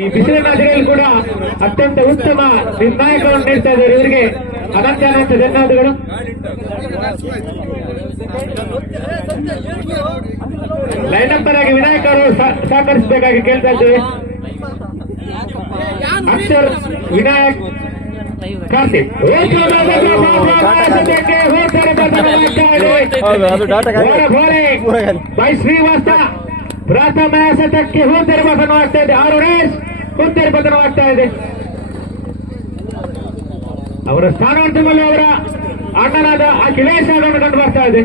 ಈ ಬಿಸಿಲಿನಾದಿಗಳಲ್ಲಿ ಕೂಡ ಅತ್ಯಂತ ಉತ್ತಮ ನಿರ್ಣಾಯಕವನ್ನು ನೀಡ್ತಾ ಇದ್ದಾರೆ. ಇವರಿಗೆ ಅನಂತ ಅನಂತ ಧನ್ಯವಾದಗಳು. ಲೈನ್ ನಂಬರ್ ಆಗಿ ವಿನಾಯಕ್ ಅವರು ಸಹಕರಿಸಬೇಕಾಗಿ ಕೇಳ್ತಾ ಇದ್ದೇವೆ. ಅಕ್ಷರ್, ವಿನಾಯಕ್, ಕಾರ್ತಿಕ್. ಬೈ ಶ್ರೀವಾಸ ಪ್ರಥಮ ಎಸೆತಕ್ಕೆ ಹೂತೆರೆ ಪತನವಾಗ್ತಾ ಇದೆ. 6 ರನ್ಸ್ ಹೂತೆರೆ ಪತನವಾಗ್ತಾ ಇದೆ. ಅವರ ಸ್ಥಾನವನ್ನು ತುಂಬಲು ಅವರ ಅಣ್ಣನಾದ ಅಖಿಲೇಶ್ ಅವರನ್ನು ಕಂಡು ಬರ್ತಾ ಇದೆ.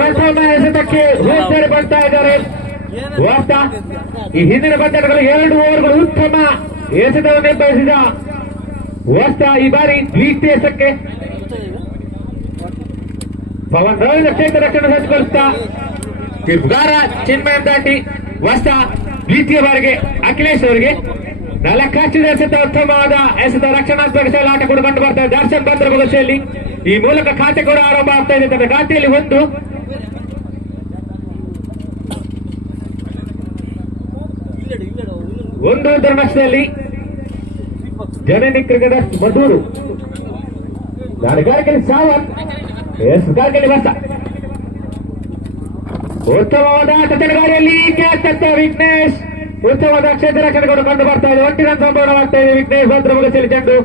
ಪ್ರಥಮ ಎಸೆತಕ್ಕೆ ಹೂತೆರೆ ಬರ್ತಾ ಇದ್ದಾರೆ. ವಾಸ್ತ ಈ ಹಿಂದಿನ ಪಂದ್ಯಗಳು 2 ಓವರ್ಗಳು ಉತ್ತಮ ಎಸೆತವನ್ನು ನಿರ್ವಹಿಸಿದ ವಾಸ್ತ ಈ ಬಾರಿ ದ್ವಿತೀಯ ಎಸೆತಕ್ಕೆ ಪವನ್ ರವೀಂದ್ರ ಕ್ಷೇತ್ರ ರಕ್ಷಣೆ ಸಜ್ಜುಗೊಳಿಸುತ್ತಾ ತಿರುಗಾರ ಚಿನ್ಮಯನ್ ದಾಟಿ ವಾಸ್ತ ದ್ವಿತೀಯ ಬಾರಿಗೆ ಅಖಿಲೇಶ್ ಅವರಿಗೆ 4 ಎಸೆತ ಉತ್ತಮವಾದ ಎಸೆತ ರಕ್ಷಣಾತ್ಮಕ ಶೈಲಿ ಆಟ ಕೂಡ ಕಂಡು ಬರ್ತಾ ಇದೆ. ದರ್ಶನ್ ಬಂದ್ರ ಬಗಸೆಯಲ್ಲಿ ಈ ಮೂಲಕ ಖಾತೆ ಕೂಡ ಆರಂಭ ಆಗ್ತಾ ಇದೆ. ತನ್ನ ಖಾತೆಯಲ್ಲಿ ಒಂದು ನಕ್ಷೆಯಲ್ಲಿ ಜನನಿ ಕ್ರಿಕೆಟರ್ ಮಧೂರು ಗಾಡಿಗಾರಿಕೆಯಲ್ಲಿ ಸಾವನ್ ಗಾಡಿಯಲ್ಲಿ ಬಸ ಉತ್ತಮವಾದ ಗಾಡಿಯಲ್ಲಿ ಕ್ಯಾಚ್ ವಿಘ್ನೇಶ್ ಉತ್ತಮವಾದ ಕ್ಷೇತ್ರ ರಕ್ಷಣೆಗಳು ಕಂಡು ಬರ್ತಾ ಇದೆ. 1 ರನ್ ಸಂಪೂರ್ಣವಾಗ್ತಾ ಇದೆ. ವಿಘ್ನೇಶ್ ಭದ್ರ ಮುಗಿಸಲಿ ಚೆಂಡು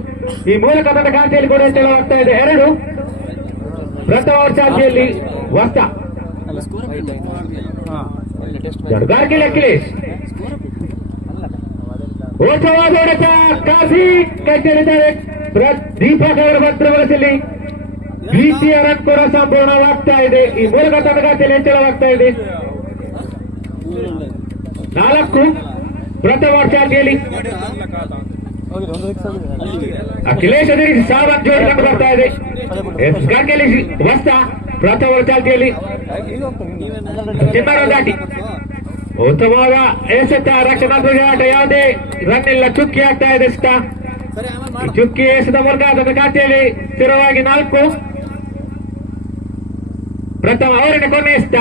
ಈ ಮೂಲಕ ತನ್ನ ಖಾತೆಯಲ್ಲಿ ಕೂಡ ಹೆಚ್ಚಳವಾಗ್ತಾ ಇದೆ. 2 ಪ್ರಥಮ ಓವರ್ ಚಾಲ್ತಿಯಲ್ಲಿ ವಸ್ತ ಗಾಡಿಗೆ ಅಖಿಲೇಶ್ ಉತ್ತಮವಾದ ಹೊಡೆತ ಕಾಫಿ ಕಟ್ಟಿದ್ದಾರೆ. ದೀಪಕ್ ಅವರ ಭದ್ರ ಮುಗಿಸಲಿ ದ್ವಿತೀಯ ರನ್ ಕೂಡ ಸಂಪೂರ್ಣವಾಗ್ತಾ ಇದೆ. ಈ ಮೂಲಕ ತನ್ನ ಖಾತೆಯಲ್ಲಿ ಹೆಚ್ಚಳವಾಗ್ತಾ ಇದೆ. 4 ಪ್ರಥಮ ಓವರ್ ಚಾಲ್ತಿಯಲ್ಲಿ ಅಖಿಲೇಶ್ ಎದುರಿಸಿ ಸಾವನ್ ಜೋಡಿ ಕಂಡು ಬರ್ತಾ ಇದೆ. ಗಾಡಿಯಲ್ಲಿ ವಸ್ತ ಪ್ರಥಮ ಓವರ್ ಚಾಲ್ತಿಯಲ್ಲಿ ಚಿನ್ನರ ದಾಟಿ ಉತ್ತಮವಾದ ಎಸೆತ ರಕ್ಷಣಾತ್ಮಕ ಆಟ. ಯಾವುದೇ ರನ್ ಇಲ್ಲ, ಚುಕ್ಕಿ ಆಗ್ತಾ ಇದೆ. ಚುಕ್ಕಿ ಎಸೆದ ಮೂಲಕ ಅದರ ಖಾತೆಯಲ್ಲಿ ಸ್ಥಿರವಾಗಿ 4 ಪ್ರಥಮ ಅವರಿನ ಕೊನೆ ಎಸೆತ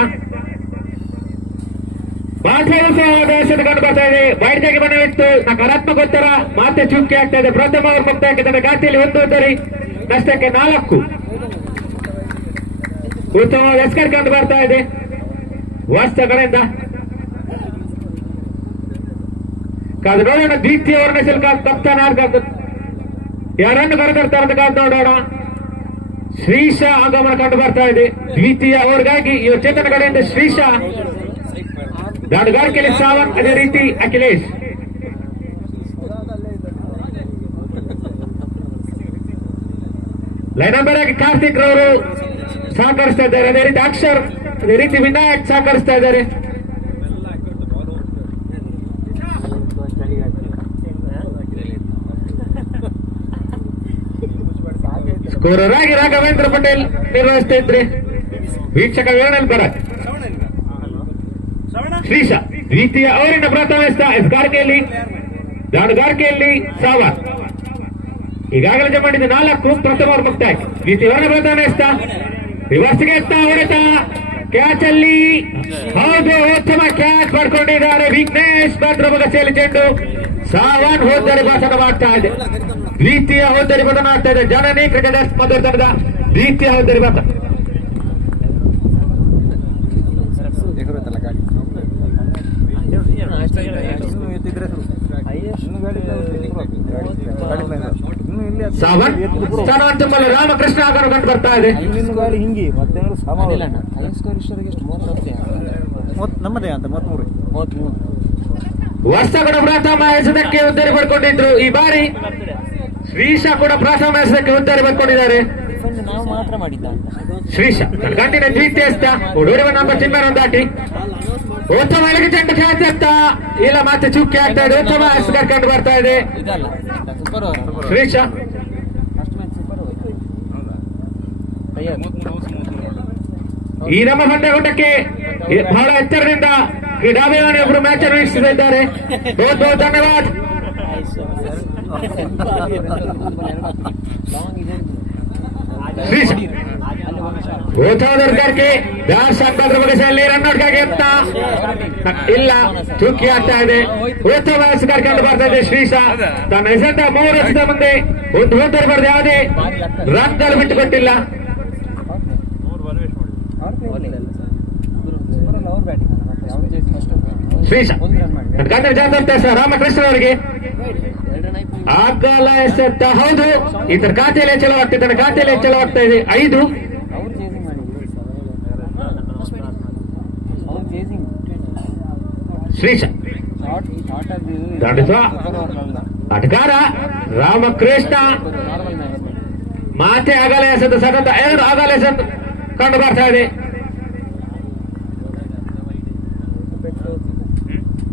ಎಸೆತ ಕಂಡು ಬರ್ತಾ ಇದೆ. ಬೈಡ್ಜಾಗಿ ಮನವಿತ್ತು ನಕಾರಾತ್ಮಕ ಉತ್ತರ ಮತ್ತೆ ಚುಕ್ಕಿ ಆಗ್ತಾ ಇದೆ. ಪ್ರಥಮ ಓವರ್ ಮುಕ್ತಾಯಕ್ಕೆ ತನ್ನ ಖಾತೆಯಲ್ಲಿ 1 ಉತ್ತರಿ ನಷ್ಟಕ್ಕೆ 4 ಉತ್ತಮವಾದ ಎಸ್ಕರ್ ಕಂಡು ಬರ್ತಾ ಇದೆ ವಾಸ್ತ ಕಡೆಯಿಂದ. ಕಾದು ನೋಡೋಣ ದ್ವಿತೀಯ ಓವರ್ನ ಶಿಲ್ಕ ಕಪ್ತಾನ ಯಾರನ್ನು ಕರೆದಿರ್ತಾರೆ ಅಂತ ಕಾದು ನೋಡೋಣ. ಶ್ರೀಶಾ ಆಗಮನ ಕಂಡು ಬರ್ತಾ ಇದೆ ದ್ವಿತೀಯ ಓವರ್ಗಾಗಿ. ಇವರು ಚೇತನ ಕಡೆಯಿಂದ ಶ್ರೀಶಾ, ದಾಡುಗಾರಿಕೆಯಲ್ಲಿ ಸಾವನ್, ಅದೇ ರೀತಿ ಅಖಿಲೇಶ್. ಲೈನ್ ನಂಬರ್ ಆಗಿ ಕಾರ್ತಿಕ್ ರವರು ಸಹಕರಿಸ್ತಾ ಇದ್ದಾರೆ. ಅದೇ ರೀತಿ ಅಕ್ಷರ್, ಅದೇ ರೀತಿ ವಿನಾಯಕ್ ಸಹಕರಿಸ್ತಾ ಇದ್ದಾರೆ. ಸ್ಕೋರರ್ ಆಗಿ ರಾಘವೇಂದ್ರ ಪಟೇಲ್ ನಿರ್ವಹಿಸ್ತಾ ಇದ್ರೆ ವೀಕ್ಷಕ ವಿವರಣೆ ಬರಕ್ ಶ್ರೀಶಾ ದ್ವಿತೀಯ ಅವರಿನ ಪ್ರಥಮ ಗಾರಿಕೆಯಲ್ಲಿ ದಾಡುಗಾರಿಕೆಯಲ್ಲಿ ಸಾವನ್ ಈಗಾಗಲೇ ಜಮ ಮಾಡಿದ 4 ಪ್ರಥಮ ಓವರ್ ಮುಕ್ತಾಯ. ದ್ವಿತೀಯ ಅವರಿನ ಪ್ರಥಮ ರಿವರ್ಸ್ಗೆ ಹೊಡೆತ ಕ್ಯಾಚ್ ಅಲ್ಲಿ ಹೌದು, ಉತ್ತಮ ಕ್ಯಾಚ್ ಪಡ್ಕೊಂಡಿದ್ದಾರೆ ವಿಘ್ನೇಶ್ ಭದ್ರ ಮುಗಸೆಯಲ್ಲಿ ಚೆಂಡು ಸಾವನ್ ಹೋದರೆ ಭಾಷಣ ಮಾಡ್ತಾ ಇದೆ. ದ್ವಿತೀಯ ಹೋದರೆ ಬದನ ಆಗ್ತಾ ಇದೆ. ಜನನಿ ಕ್ರಿಕೆಟರ್ಸ್ ಮಧುರ ತಂಡದ ದ್ವಿತೀಯ ಹೋದರೆ ಬತ. ಸಾವನ್ ಸ್ಥಾನವನ್ನು ತುಂಬಲು ರಾಮಕೃಷ್ಣ ಆಗರು ಕಂಡು ಬರ್ತಾ ಇದೆ. ವರ್ಷ ಕೂಡ ಪ್ರಥಮ ಎಸೆತಕ್ಕೆ ಉದ್ಧಾರ ಪಡ್ಕೊಂಡಿದ್ರು. ಈ ಬಾರಿ ಶ್ರೀಶಾ ಕೂಡ ಪ್ರಥಮ ಎಸೆತಕ್ಕೆ ಉದ್ಧಾರ ಪಡ್ಕೊಂಡಿದ್ದಾರೆ. ಶ್ರೀಶಾ ಗಂಟಿನ ದ್ವಿತೀಯ ಎಸೆತ ಹುಡುಗರ ನಂಬರ್ ಚಿನ್ನರ ದಾಟಿ ಉತ್ತಮ ಎಳಗೆ ಚೆಂಡು ಕ್ಯಾಚ್ ಆಗ್ತಾ ಇಲ್ಲ, ಮತ್ತೆ ಚುಕ್ಕಿ ಆಗ್ತಾ ಇದೆ. ಉತ್ತಮ ಎಸೆತ ಕಂಡು ಬರ್ತಾ ಇದೆ ಶ್ರೀಶಾ. ಈ ನಮ್ಮ ಪಂದ್ಯಕೂಟಕ್ಕೆ ಬಹಳ ಎತ್ತರದಿಂದ ಕ್ರೀಡಾಭಿಮಾನಿ ಒಬ್ಬರು ಮ್ಯಾಚ್ ಅನ್ನು ವೀಕ್ಷಿಸಿದ್ದಾರೆ. ಧನ್ಯವಾದ. ಶ್ರೀಶ ಓಚಾದರ್ಗಾರ್ಗೆ ಬ್ಯಾಟ್ ಸಂಕಲ್ಪದ ಬಗೆಸಲ್ಲಿ ರನ್ನೌಟ್ಗಾಗಿ ಎತ್ತ ಇಲ್ಲ, ಚುಕ್ಕಿ ಆಗ್ತಾ ಇದೆ. ಓಚ ವಯಸ್ಸುಗಾರ ಕಂಡು ಬರ್ತಾ ಇದೆ. ಶ್ರೀಶ ತನ್ನ ಹೆಸರಿನ 3 ವರ್ಷದ ಮುಂದೆ ಒಂದು ಹೊಂದರು ಬರೆದು ಯಾವುದೇ ರನ್ ಗಳು ಬಿಟ್ಟುಕೊಟ್ಟಿಲ್ಲ. ಶ್ರೀಶ ಕನ್ನಡ ಜಾತ ರಾಮಕೃಷ್ಣ ಅವರಿಗೆ ಆಗಲ ಎಸೆತ. ಹೌದು, ಈತನ ಖಾತೆಯಲ್ಲಿ ಹೆಚ್ಚಳವಾಗ್ತದೆ, ತನ್ನ ಖಾತೆಯಲ್ಲಿ ಹೆಚ್ಚಳವಾಗ್ತಾ ಇದೆ. 5 ಶ್ರೀಶ ದಂಡಿಸುವ ಆಟಗಾರ ರಾಮಕೃಷ್ಣ ಮಾತೆ ಆಗಲ ಎಸೆತ. ಸತತ 2 ಆಗಲ ಎಸೆತ ಕಂಡು ಬರ್ತಾ ಇದೆ.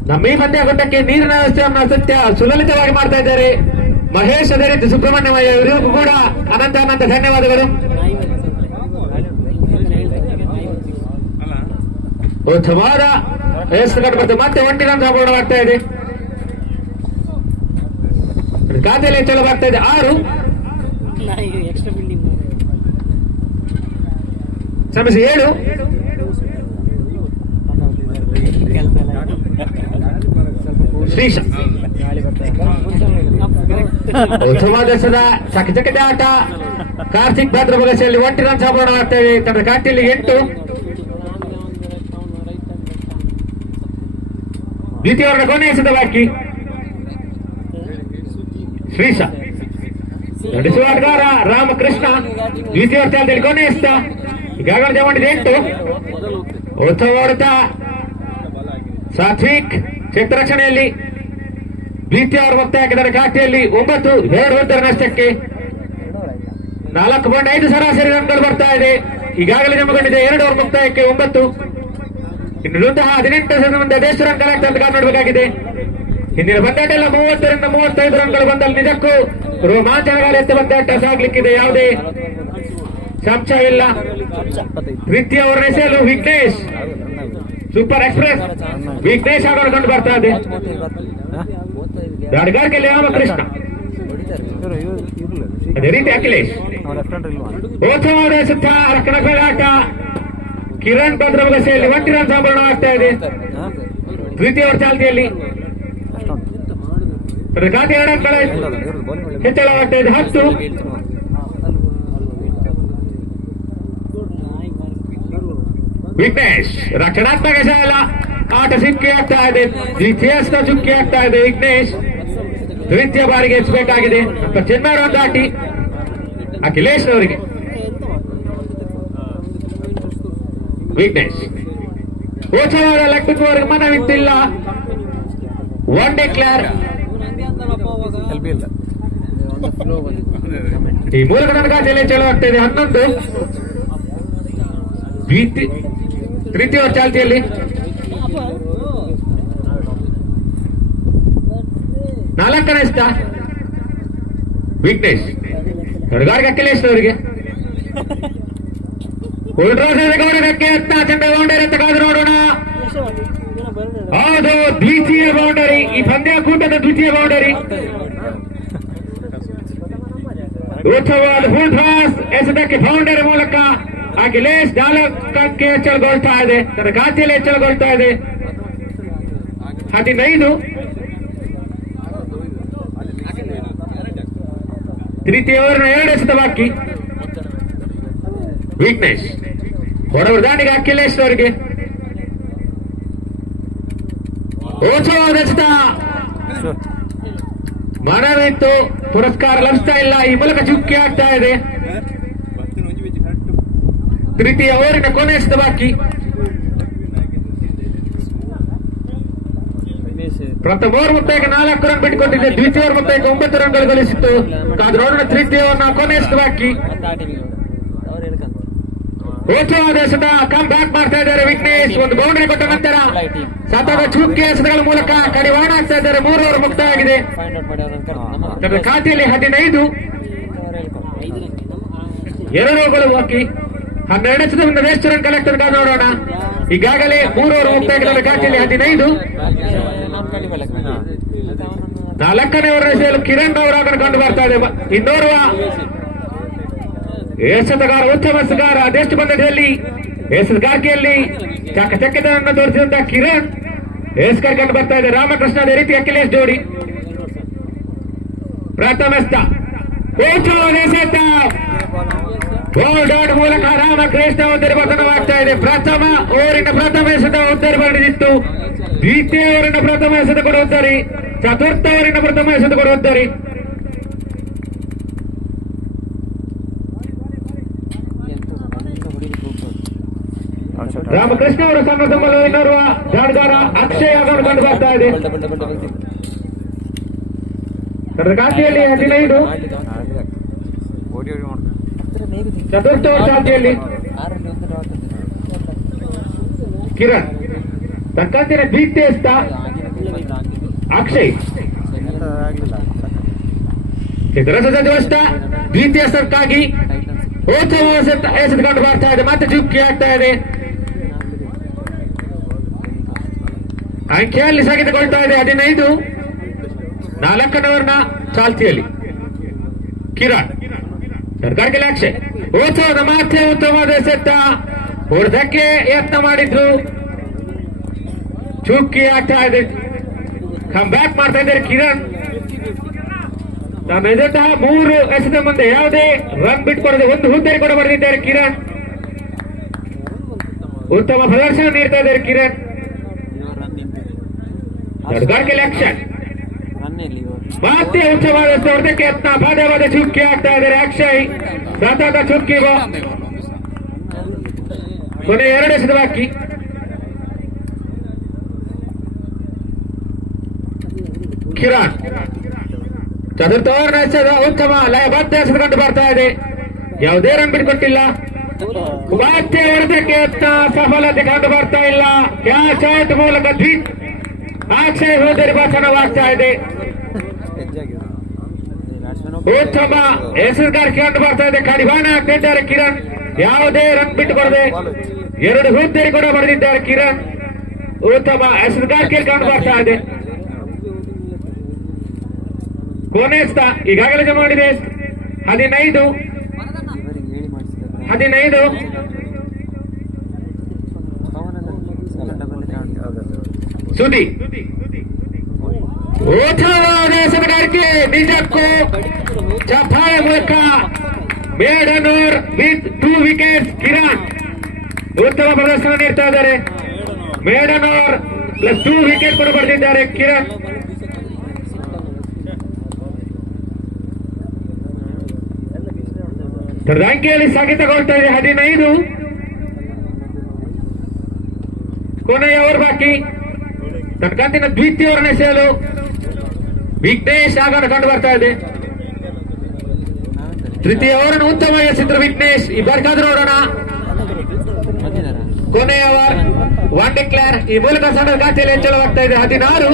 ನಮ್ಮ ಈ ಪಂದ್ಯಾಕೂಟಕ್ಕೆ ನೀರಿನ ವ್ಯವಸ್ಥೆಯನ್ನು ಸತ್ಯ ಸುಲಲಿತವಾಗಿ ಮಾಡ್ತಾ ಇದ್ದಾರೆ ಮಹೇಶ್, ಅದೇ ರೀತಿ ಸುಬ್ರಹ್ಮಣ್ಯ ಇವರಿಗೂ ಕೂಡ ಅನಂತ ಅನಂತ ಧನ್ಯವಾದಗಳು. ಉತ್ತಮವಾದ ವ್ಯವಸ್ಥೆ ಕಂಡು ಬರ್ತದೆ. ಮತ್ತೆ 1 ರನ್ ಸಂಪೂರ್ಣವಾಗ್ತಾ ಇದೆ. ಖಾತೆಯಲ್ಲಿ ಹೆಚ್ಚಳವಾಗ್ತಾ ಇದೆ. 6 ಕ್ಷಮಿಸಿ 7 ಶ್ರೀಶ ಉತ್ತಮವಾದ ಚಕಚಕತೆ ಆಟ. ಕಾರ್ತಿಕ್ ಭದ್ರ ಬಗಸೆಯಲ್ಲಿ 1 ರನ್ ಸಂಪೂರ್ಣವಾಗ್ತಾ ಇದೆ. ತನ್ನ ಖಾತೆಯಲ್ಲಿ 8. ದ್ವಿತೀಯ ವರ್ಗ ಕೊನೆಯ ಎಸೆತ ಬಾಕಿ. ಶ್ರೀಶ ನಡೆಸುವ ಆಟಗಾರ ರಾಮಕೃಷ್ಣ ದ್ವಿತೀಯ ವರ್ಷದಲ್ಲಿ ಕೊನೆಯ ಎಸೆತ. ಈಗಾಗಲೇ ಜಮಾಡಿದೆ 8. ಉತ್ತಮ ಹೊಡೆತ ಸಾತ್ವಿಕ್ ಕ್ಷೇತ್ರರಕ್ಷಣೆಯಲ್ಲಿ. ದ್ವಿತೀಯ ಅವರು ಮತ್ತೆ ಹಾಕಿದರೆ ಖಾತೆಯಲ್ಲಿ 9. 2 ಒಂದರ ನಷ್ಟಕ್ಕೆ 4.5 ಸರಾಸರಿ ರನ್ಗಳು ಬರ್ತಾ ಇದೆ. ಈಗಾಗಲೇ ಜಮಗೊಂಡಿದೆ 2 ಓವರ್ ಮುಕ್ತಾಯಕ್ಕೆ 9. ಇನ್ನುಳಿದಂತಹ 18 ಮುಂದೆ 10 ರನ್ ಕಲೆಕ್ಟ್ ಅಂತ ನೋಡಬೇಕಾಗಿದೆ. ಹಿಂದಿನ ಪಂದ್ಯಾಟ ಎಲ್ಲ 30 ರಿಂದ 35 ರನ್ಗಳು ಬಂದಲ್ಲಿ ನಿಜಕ್ಕೂ ರೋಮಾಂಚನಕಾರಿ ಎತ್ತ ಪಂದ್ಯಾಟ ಸಾಗ್ಲಿಕ್ಕಿದೆ, ಯಾವುದೇ ಸಂಶಯವಿಲ್ಲ. ತೃತೀಯ ಓವರ್ ಎಸೆಯಲು ವಿಘ್ನೇಶ್ ಸೂಪರ್ ಎಕ್ಸ್ಪ್ರೆಸ್ ವಿಘ್ನೇಶ್ ಅವರು ಕಂಡು ಬರ್ತಾ ಇದೆ. ದಾಡಿಗಾರಿಕೆಯಲ್ಲಿ ರಾಮಕೃಷ್ಣ, ಅದೇ ರೀತಿ ಅಖಿಲೇಶ್. ಓಚವಾದ ಸುತ್ತ ರಕ್ಷಣಾಟ ಕಿರಣ್ ಭದ್ರ ಬಗಸೆಯಲ್ಲಿ 1 ರನ್ ಸಂಪೂರ್ಣವಾಗ್ತಾ ಇದೆ. ದ್ವಿತೀಯ ಓವರ್ ಚಾಲ್ತಿಯಲ್ಲಿ ಖಾತೆ 2 ಅಂಕಗಳ ಹೆಚ್ಚಳವಾಗ್ತಾ ಇದೆ. 10 ವಿಘ್ನೇಶ್ ರಕ್ಷಣಾತ್ಮಕ ಶಾಲ ಆಟ ಸಿಕ್ಕಿ ಆಗ್ತಾ ಇದೆ. ದ್ವಿತೀಯ ಚುಕ್ಕಿ ಆಗ್ತಾ ಇದೆ. ವಿಘ್ನೇಶ್ ದ್ವಿತೀಯ ಬಾರಿಗೆ ಹೆಚ್ಚಬೇಕಾಗಿದೆ. ಚಿನ್ನಾರ ದಾಟಿ ಅಖಿಲೇಶ್ ಅವರಿಗೆ. ವಿಘ್ನೇಶ್ ಓಚವಾದ ಲೆಕ್ಕದವರೆಗೆ ಮನವಿತ್ತಿಲ್ಲ. 1 ಡಿಕ್ಲೇರ್. ಈ ಮೂಲಕ ನನ್ನ ಖಾತೆಯಲ್ಲಿ ಹೆಚ್ಚಳವಾಗ್ತಾ ಇದೆ. 11 ತೃತೀಯ ಓವರ್ ಚಾಲ್ತಿಯಲ್ಲಿ 4ನೇ ಎಸೆತ ವಿಘ್ನೇಶ್ ಹೊರಗಾರಿಗೆ ಅಖಿಲೇಶ್ ಅವರಿಗೆ. ಗೌಡರಕ್ಕೆ ಎತ್ತ ಚಂದ ಬೌಂಡರಿ ಎತ್ತ ಕಾದು ನೋಡೋಣ. ಹೌದು, ದ್ವಿತೀಯ ಬೌಂಡರಿ. ಈ ಪಂದ್ಯಾಕೂಟದ ದ್ವಿತೀಯ ಬೌಂಡರಿ. ಉತ್ಸವವಾದ ಫುಲ್ ಟಾಸ್ ಎಸೆತಕ್ಕೆ ಬೌಂಡರಿ ಮೂಲಕ ಅಖಿಲೇಶ್ 4ಕ್ಕೆ ಹೆಚ್ಚಳಗೊಳ್ತಾ ಇದೆ. ತನ್ನ ಖಾತೆಯಲ್ಲಿ ಹೆಚ್ಚಳಗೊಳ್ತಾ ಇದೆ. 15 ತೃತೀಯ ಓವರ್ನ 2 ಎಸೆತ ಬಾಕಿ. ವಿಘ್ನೇಶ್ ಹೊರವರು ದಾಂಡಿಗೆ ಅಖಿಲೇಶ್ ಅವರಿಗೆ. ಓಚವಾದ ಎಸೆತ ಮನವಿತ್ತು, ಪುರಸ್ಕಾರ ಲಭಿಸ್ತಾ ಇಲ್ಲ. ಈ ಮೂಲಕ ಚುಕ್ಕಿ ಆಗ್ತಾ ಇದೆ. ತೃತೀಯ ಓವರಿನ ಕೊನೆ ಎಸೆತ ಬಾಕಿ. ಪ್ರಥಮ ಓವರ್ ಮುಕ್ತಾಯಕ್ಕೆ 4 ರನ್ ಬಿಟ್ಟುಕೊಟ್ಟಿದೆ. ದ್ವಿತೀಯ ಓವರ್ ಮುಕ್ತಾಯಕ್ಕೆ 9 ರನ್ಗಳು ಗಳಿಸಿತ್ತು. ಕಾದ್ರೋಡಿನ ತೃತೀಯ ಓವರ್ನ ಕೊನೆ ಎಸೆತ ಬಾಕಿ. ಓಚವಾದ ಎಸೆತ ಕಮ್ ಬ್ಯಾಕ್ ಮಾಡ್ತಾ ಇದ್ದಾರೆ ವಿಘ್ನೇಶ್. ಒಂದು ಬೌಂಡರಿ ಕೊಟ್ಟ ನಂತರ ಸತತ ಚುಕ್ಕಿ ಎಸೆತಗಳ ಮೂಲಕ ಕಡಿವಾಣ ಆಗ್ತಾ ಇದ್ದಾರೆ. 3 ಓವರ್ ಮುಕ್ತಾಯ ಆಗಿದೆ. ತನ್ನ ಖಾತೆಯಲ್ಲಿ 15 2 ಗೋಲು ಬಾಕಿ. 12 ಎಸೆತ ಮುಂದೆ ಎಷ್ಟು ರನ್ ಕಲೆಕ್ಟ್ ಅಂತ ನೋಡೋಣ. ಈಗಾಗಲೇ 3 ಓವರ್ ಮುಕ್ತಾಯ ಖಾತೆಯಲ್ಲಿ 15. 4ನೇ ಓವರ್ ಎಸೆಯಲು ಕಿರಣ್ ಅವರಾಗ ಕಂಡು ಬರ್ತಾ ಇದೆ. ಇನ್ನೋರ್ವ ಎಸೆತಗಾರ, ಉತ್ತಮ ಎಸೆಗಾರ ಅದೆಷ್ಟು ಬಂದದಲ್ಲಿ ಎಸೆಗಾರಿಕೆಯಲ್ಲಿ ಚಕ್ಕದನ್ನು ತೋರಿಸಿದಂತಹ ಕಿರಣ್ ಎಸ್ಕರ್ ಕಂಡು ಬರ್ತಾ ಇದೆ. ರಾಮಕೃಷ್ಣ ಅದೇ ರೀತಿ ಅಖಿಲೇಶ್ ಜೋಡಿ ಪ್ರಥಮ ಎಸೆತ ಬೋಲ್ಡ್ ಮೂಲಕ ರಾಮಕೃಷ್ಣ ಉತ್ತರವಾಗ್ತಾ ಇದೆ. ಪ್ರಥಮ ಓವರಿನ ಪ್ರಥಮ ಎಸೆತ ಉತ್ತರ ಪಡೆದಿತ್ತು. ದ್ವಿತೀಯ ಓವರಿನ ಪ್ರಥಮ ಎಸೆತ ಕೊಡುತ್ತಾರೆ. ಚತುರ್ಥ ಓವರಿನ ಪ್ರಥಮ ಎಸೆತ ಕೊಡುತ್ತಾರೆ. ರಾಮಕೃಷ್ಣ ಅವರ ಸಣ್ಣ ಸಂಬಳ ಇನ್ನೋರ್ವ ಜಾಡ್ಗಾರ ಅಕ್ಷಯ್ ಅವರು ಕಂಡು ಬರ್ತಾ ಇದೆ. ಖಾತೆಯಲ್ಲಿ 15, ಚತುರ್ಥ ಓವರ್ ಚಾಲ್ತಿಯಲ್ಲಿ ಕಿರಣ್ ತಕ್ಕಂತಿನ ದ್ವಿತೀಯ ಎಸೆತ ಅಕ್ಷಯ್ ಚಿತ್ರಸದಸ್ಯ ದ್ವಿತೀಯ ಎಸೆತಕ್ಕಾಗಿ ಉತ್ತಮ ಎಸೆದುಕೊಂಡು ಬರ್ತಾ ಇದೆ. ಮತ್ತೆ ಚುಕ್ಕಿ ಆಗ್ತಾ ಇದೆ. ಅಂಕೆಯಲ್ಲಿ ಸಾಗಿದುಕೊಳ್ತಾ ಇದೆ 15. 4ನೇ ಓವರ್ನ ಚಾಲ್ತಿಯಲ್ಲಿ ಕಿರಣ್ ಸರ್ಕಾರಕ್ಕೆ ಅಕ್ಷಯ್ ಉತ್ಸವದ ಮತ್ತೆ ಉತ್ತಮವಾದ ಎಸೆತ ಹೊಡೆದಕ್ಕೆ ಯತ್ನ ಮಾಡಿದ್ರು. ಚುಕ್ಕಿ ಆಗ್ತಾ ಇದೆ. ಕಮ್ ಬ್ಯಾಕ್ ಮಾಡ್ತಾ ಇದ್ದಾರೆ ಕಿರಣ್. ತಾವು ಎಸೆತ 3 ಎಸೆತ ಮುಂದೆ ಯಾವುದೇ ರನ್ ಬಿಟ್ಕೊಡದೆ 1 ಹುದ್ದರಿ ಕೂಡ ಬರೆದಿದ್ದಾರೆ ಕಿರಣ್. ಉತ್ತಮ ಪ್ರದರ್ಶನ ನೀಡ್ತಾ ಇದ್ದಾರೆ ಕಿರಣ್. ಆಕ್ಷನ್ ಮತ್ತೆ ಉತ್ತಮವಾದ ಹೊಡೆದಕ್ಕೆ ಯತ್ನ, ಪದೇ ಚುಕ್ಕಿ ಆಗ್ತಾ ಇದ್ದಾರೆ ಅಕ್ಷಯ್. ಸತತ ಚುಕ್ಕಿ. ಕೊನೆ 2 ಎಸೆತ ಬಾಕಿ. ಕಿರಣ್ ಚತುರ್ಥ ಓವರ್ನ ಎಸೆದ ಉತ್ತಮ ಲಯಬದ್ಧ ಎಸೆದು ಕಂಡು ಬರ್ತಾ ಇದೆ. ಯಾವುದೇ ರನ್ ಬಿಟ್ಕೊಟ್ಟಿಲ್ಲ. ಮತ್ತೆ ಹೊಡೆದಕ್ಕೆ ಯತ್ನ, ಸಫಲತೆ ಕಂಡು ಬರ್ತಾ ಇಲ್ಲ. ಕ್ಯಾಚ್ ಔಟ್ ಮೂಲಕ ಅಕ್ಷಯ್ ಹೋದರೆ ಭಾಷಣವಾಗ್ತಾ ಇದೆ. ಉತ್ತಮ ಎಸೆಗಾರಿಕೆ ಕಂಡು ಬರ್ತಾ ಇದೆ. ಕಡಿವಾಣ ಆಗ್ತಾ ಇದ್ದಾರೆ ಕಿರಣ್. ಯಾವುದೇ ರನ್ ಬಿಟ್ಟುಕೊಡದೆ 2 ಹುದ್ದರಿ ಕೂಡ ಬರೆದಿದ್ದಾರೆ ಕಿರಣ್. ಉತ್ತಮ ಎಸೆಗಾರಿಕೆಯಲ್ಲಿ ಕಂಡು ಬರ್ತಾ ಇದೆ. ಕೊನೆ ಎಸೆತ ಈಗಾಗಲೇ ಜಮಾ ಮಾಡಿದೆ 15. ಸುದಿ ಉತ್ತಮವಾದ ಎಸೆಗಾರಿಕೆ. ನಿಜಕ್ಕೂ ಚಪ್ಪಾಳೆ ಮೂಲಕ maiden over with 2 wickets. Kiran ಉತ್ತಮ ಪ್ರದರ್ಶನ ನೀಡ್ತಾ ಇದ್ದಾರೆ. ಮೇಡನ್ ಓವರ್ ಪ್ಲಸ್ 2 ವಿಕೆಟ್ ಕೂಡ ಪಡೆದಿದ್ದಾರೆ ಕಿರಣ್. ಅಂಕೆಯಲ್ಲಿ ಸಾಗಿತಗೊಳ್ತಾ ಇದೆ 15. ಕೊನೆಯ ಓವರ್ ಬಾಕಿ. ತನ್ನ ಕಂತಿನ ದ್ವಿತೀಯ ಓವರ್ನ ಎಸೆಯಲು ವಿಘ್ನೇಶ್ ಆಗಾರ ಕಂಡು ಬರ್ತಾ ಇದೆ. ತೃತೀಯ ಓವರ್ನ ಉತ್ತಮ ಎಸೆದ್ರು ವಿಘ್ನೇಶ್. ಈ ಬರ್ಕಾದ್ರೂ ನೋಡೋಣ. ಕೊನೆಯ ಓವರ್ 1 ಡಿಕ್ಲೇರ್. ಈ ಮೂಲಕ ಸಣ್ಣ ಖಾತೆಯಲ್ಲಿ ಹೆಚ್ಚಳವಾಗ್ತಾ ಇದೆ 16.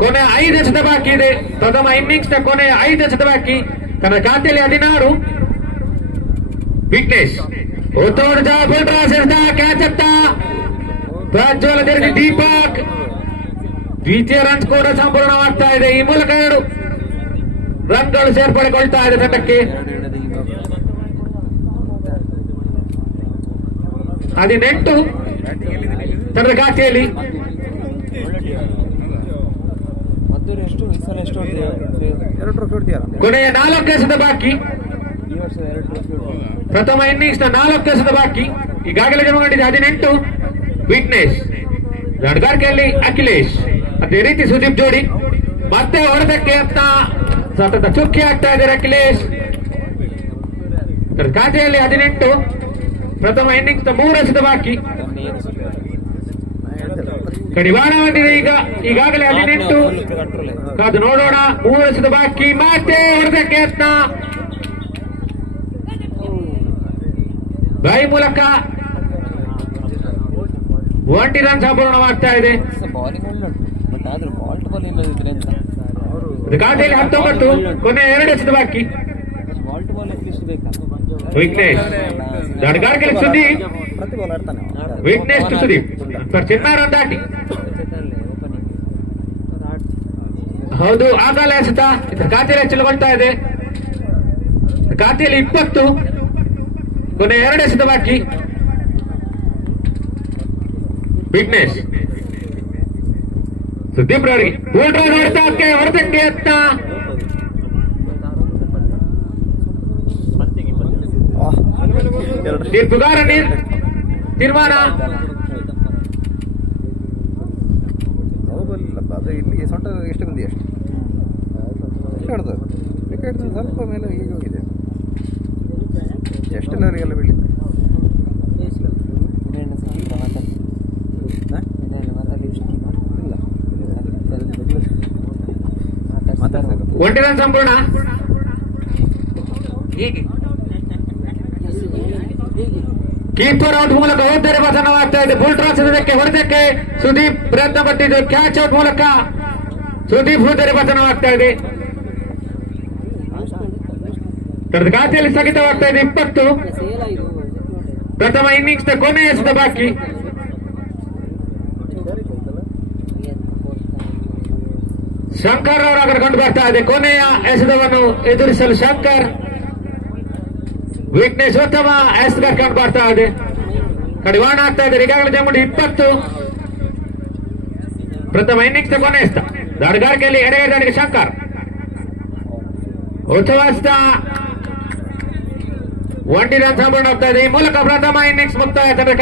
ಕೊನೆ 5 ಎಸೆತ ಬಾಕಿ ಇದೆ. ಪ್ರಥಮ ಇನ್ನಿಂಗ್ಸ್ ನ ಕೊನೆಯ 5 ಎಸೆತ ಬಾಕಿ. ತನ್ನ ಖಾತೆಯಲ್ಲಿ 16. ವಿಘ್ನೇಶ್ ಕ್ಯಾಚ್ ಅತ್ತ ಪ್ರಜ್ವಲ ದೀಪಕ್. ದ್ವಿತೀಯ ರನ್ ಕೂಡ ಸಂಪೂರ್ಣವಾಗ್ತಾ ಇದೆ. ಈ ಮೂಲಕ 2 ರನ್ಗಳು ಸೇರ್ಪಡೆಗೊಳ್ತಾ ಇದೆ ತಂಡಕ್ಕೆ. 18 ತಂಡದ ಖಾತೆಯಲ್ಲಿ. ಕೊನೆಯ 4 ಎಸೆತ ಬಾಕಿ. ಪ್ರಥಮ ಇನ್ನಿಂಗ್ಸ್ ನ 4 ಎಸೆತ ಬಾಕಿ. ಈಗಾಗಲೇ ಜಮಗೊಂಡಿದೆ 18. ವಿಘ್ನೇಶ್ ನಡ್ಗಾರಿಕೆಯಲ್ಲಿ ಅಖಿಲೇಶ್ ಅದೇ ರೀತಿ ಸುದೀಪ್ ಜೋಡಿ. ಮತ್ತೆ ಹೊಡೆದಕ್ಕೆ ಯತ್ನ, ಸತತ ಚುಕ್ಕಿ ಆಗ್ತಾ ಇದ್ದಾರೆ ಅಖಿಲೇಶ್. ಖಾತೆಯಲ್ಲಿ 18. ಪ್ರಥಮ ಇನ್ನಿಂಗ್ಸ್ ನ 3 ಎಸೆತ ಬಾಕಿ. ಕಡಿವಾಣ ಹೊಂದಿದೆ ಈಗಾಗಲೇ 18. ಕಾದು ನೋಡೋಣ. 3 ಎಸೆತ ಬಾಕಿ. ಮತ್ತೆ ಹೊಡೆದಕ್ಕೆ ಯತ್ನ, ಬಾಯಿ ಮೂಲಕ 20 ರನ್ ಸಂಪೂರ್ಣವಾಗ್ತಾ ಇದೆ. ಖಾತೆಯಲ್ಲಿ 19. ಕೊನೆ 2 ಎಸೆತ ಬಾಕಿ. ವಿಘ್ನೇಶ್ ದಾಟಗಾರಿಕೆಯಲ್ಲಿ ಸುದೀಪ್, ಪ್ರತಿ ಬಾಲ್ ಆಡ್ತಾನೆ ವಿಟ್ನೆಸ್ ಟು ಸುದೀಪ್ ಸರ್ ಚಿನ್ನಾರ ದಾಟಿ ಹೌದು ಆಗಲ್ಲ ಎಸೆತ ಖಾತೆಯಲ್ಲಿ ಹೆಚ್ಚಳಗೊಳ್ತಾ ಇದೆ. ಖಾತೆಯಲ್ಲಿ 20, ಕೊನೆ 2 ಎಸೆತ ಬಾಕಿ. ವಿಟ್ನೆಸ್ ಸುದೀಪ್ ರವರಿಗೆ ಹೊರತಕ್ಕೆ ಯತ್ನ. ತೀರ್ಪುಗಾರ ತೀರ್ಮಾನ ಅದು ಇಲ್ಲಿ ಸೊಂಟ ಎಷ್ಟು ಬಂದಿ ಎಷ್ಟು ಹಿಡ್ದು ವಿಕೆಟ್ ಸ್ವಲ್ಪ ಮೇಲೆ ಹೀಗೆ ಹೋಗಿದೆ. ಎಷ್ಟೆಲ್ಲರಿಗೆಲ್ಲ ಬೀಳಿ ಒಂಟಿ ರನ್ ಸಂಪೂರ್ಣ. ಹೀಗೆ ಕೀಪರ್ ಔಟ್ ಮೂಲಕ ಹೋದರೆ ಪತನವಾಗ್ತಾ ಇದೆ. ಬುಲ್ ಟಾಸ್ ಹೊಡೆದಕ್ಕೆ ಸುದೀಪ್ ಪ್ರಯತ್ನ ಪಟ್ಟಿದ್ದು, ಕ್ಯಾಚ್ ಔಟ್ ಮೂಲಕ ಸುದೀಪ್ ಹೋದರೆ ಪತನವಾಗ್ತಾ ಇದೆ. ತರದ ಖಾತೆಯಲ್ಲಿ ಸ್ಥಗಿತವಾಗ್ತಾ ಇದೆ. 20 ಪ್ರಥಮ ಇನ್ನಿಂಗ್ಸ್ ಕೊನೆಯ ಎಸೆತ ಬಾಕಿ. ಶಂಕರ್ ಅವರ ಆಗರ ಕಂಡು ಬರ್ತಾ ಇದೆ. ಕೊನೆಯ ಎಸೆತವನ್ನು ಎದುರಿಸಲು ಶಂಕರ್. ವಿಟ್ನೆಸ್ ಉತ್ತಮ ಎಸೆತ ಕಂಡು ಬರ್ತಾ ಇದೆ. ಕಡಿವಾಣ ಆಗ್ತಾ ಇದೆ. ಈಗಾಗಲೇ ಜಮ್ಮುಡಿ 20 ಪ್ರಥಮ ಇನ್ನಿಂಗ್ಸ್ ಕೊನೆಯ ಎಸೆತ. ದಾಟಗಾರಿಕೆಯಲ್ಲಿ ಎಡಗೈ ಶಂಕರ್ ಉತ್ತಮ ಎಸೆತ. 1 ರನ್ ಸಂಪೂರ್ಣ ಆಗ್ತಾ ಇದೆ. ಈ ಮೂಲಕ ಪ್ರಥಮ ಇನ್ನಿಂಗ್ಸ್ ಮುಕ್ತಾಯ. ಖಾತೆ